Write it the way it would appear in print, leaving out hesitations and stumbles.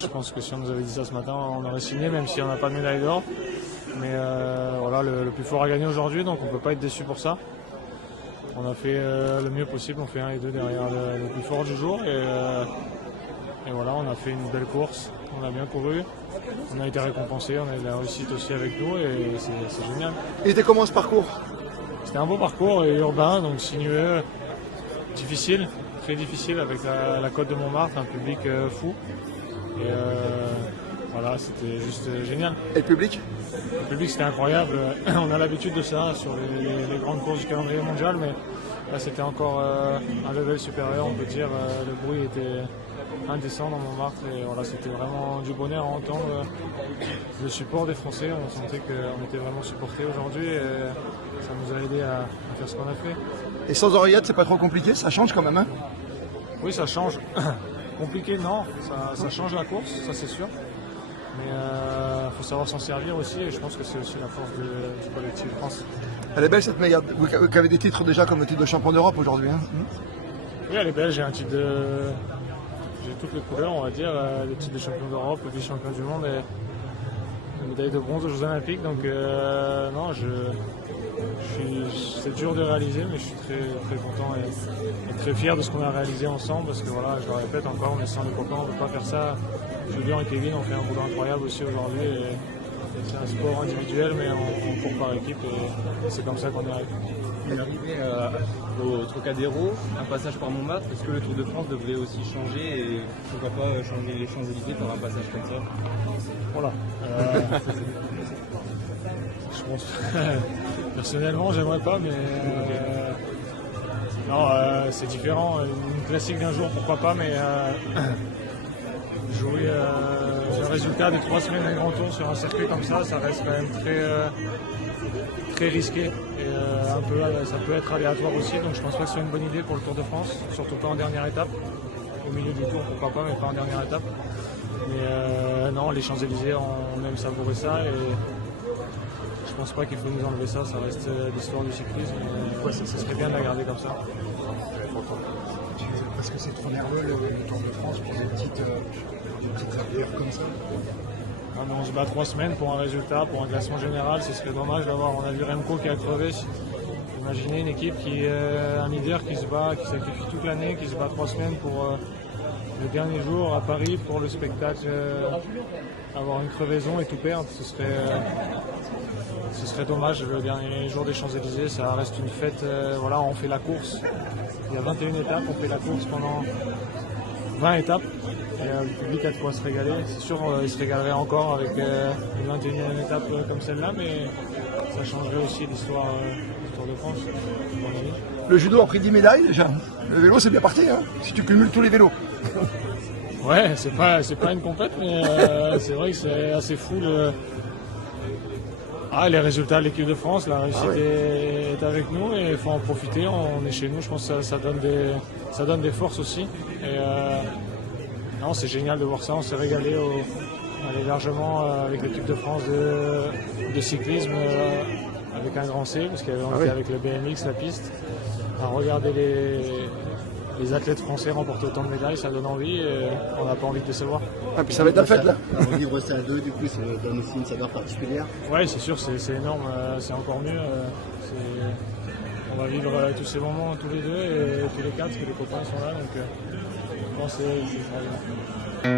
Je pense que si on nous avait dit ça ce matin, on aurait signé, même si on n'a pas de médaille d'or. Mais voilà, le plus fort a gagné aujourd'hui, donc on ne peut pas être déçu pour ça. On a fait le mieux possible, on fait 1 et 2 derrière le plus fort du jour. Et voilà, on a fait une belle course, on a bien couru, on a été récompensé, on a eu de la réussite aussi avec nous et c'est génial. Il était comment ce parcours? C'était un beau parcours urbain, donc sinueux, difficile, très difficile avec la côte de Montmartre, un public fou. Et voilà, c'était juste génial. Et le public? Le public c'était incroyable, on a l'habitude de ça sur les grandes courses du calendrier mondial, mais là c'était encore un level supérieur, on peut dire. Le bruit était indécent dans Montmartre et voilà, c'était vraiment du bonheur à entendre le support des Français. On sentait qu'on était vraiment supportés aujourd'hui et ça nous a aidé à faire ce qu'on a fait. Et sans oreillette, c'est pas trop compliqué? Ça change quand même, hein? Oui, ça change. Compliqué, non, ça change la course, ça c'est sûr. Mais il faut savoir s'en servir aussi et je pense que c'est aussi la force du collectif France. Elle est belle cette médaille. Vous avez des titres déjà comme le titre de champion d'Europe aujourd'hui, hein? Oui, elle est belle, j'ai un titre de... J'ai toutes les couleurs, on va dire, le titre de champion d'Europe, le vice-champion du monde et la médaille de bronze aux Jeux Olympiques. Donc non, c'est dur de réaliser, mais je suis très, très content et très fier de ce qu'on a réalisé ensemble parce que voilà, je le répète encore, on est sans les copains, on ne peut pas faire ça. Julien et Kevin ont fait un boulot incroyable aussi aujourd'hui. C'est un sport individuel, mais on court par équipe et c'est comme ça qu'on y arrive. On est arrivé au Trocadéro, un passage par Montmartre. Est-ce que le Tour de France devrait aussi changer et pourquoi pas changer les Champs-Élysées par un passage comme ça? Voilà. Je pense personnellement, j'aimerais pas, mais non, c'est différent. Une classique d'un jour, pourquoi pas, mais jouer un résultat de 3 semaines d'un grand tour sur un circuit comme ça reste quand même très risqué et ça peut être aléatoire aussi, donc je pense pas que ce soit une bonne idée pour le Tour de France, surtout pas en dernière étape. Au milieu du tour, pourquoi pas, mais pas en dernière étape. Mais non, les Champs-Élysées, on aime savourer ça et je pense pas qu'il faut nous enlever ça, ça reste l'histoire du cyclisme. Ouais, ça serait bien de la garder comme ça. Parce que c'est trop nerveux le Tour de France pour des petites affaires comme ça. Non, mais on se bat 3 semaines pour un résultat, pour un classement général, ce serait dommage d'avoir. On a vu Remco qui a crevé. Imaginez une équipe un leader qui se bat, qui sacrifie toute l'année, qui se bat 3 semaines pour le dernier jour à Paris pour le spectacle, avoir une crevaison et tout perdre, ce serait dommage. Le dernier jour des Champs-Élysées, ça reste une fête. Voilà, on fait la course. Il y a 21 étapes, on fait la course pendant 20 étapes. Et le public a de quoi se régaler. C'est sûr, il se régalerait encore avec une 21e étape comme celle-là, mais ça changerait aussi l'histoire du Tour de France, à mon avis. Le judo a pris 10 médailles déjà. Le vélo, c'est bien parti, hein, si tu cumules tous les vélos. Ouais, c'est pas une compète, mais c'est vrai que c'est assez fou. Les résultats de l'équipe de France, la réussite est avec nous et il faut en profiter. On est chez nous, je pense que ça donne des forces aussi. Et non, c'est génial de voir ça, on s'est régalé largement avec l'équipe de France de cyclisme avec un grand C, parce qu'on était avec le BMX, la piste, à regarder les athlètes français remporter autant de médailles, ça donne envie et on n'a pas envie de décevoir. Ah, puis ça va être la fête là. Vivre ça à deux, du coup, ça donne aussi une saveur particulière. Oui, c'est sûr, c'est énorme, c'est encore mieux. On va vivre tous ces moments tous les deux et tous les quatre, parce que les copains sont là, donc je pense que c'est très bien.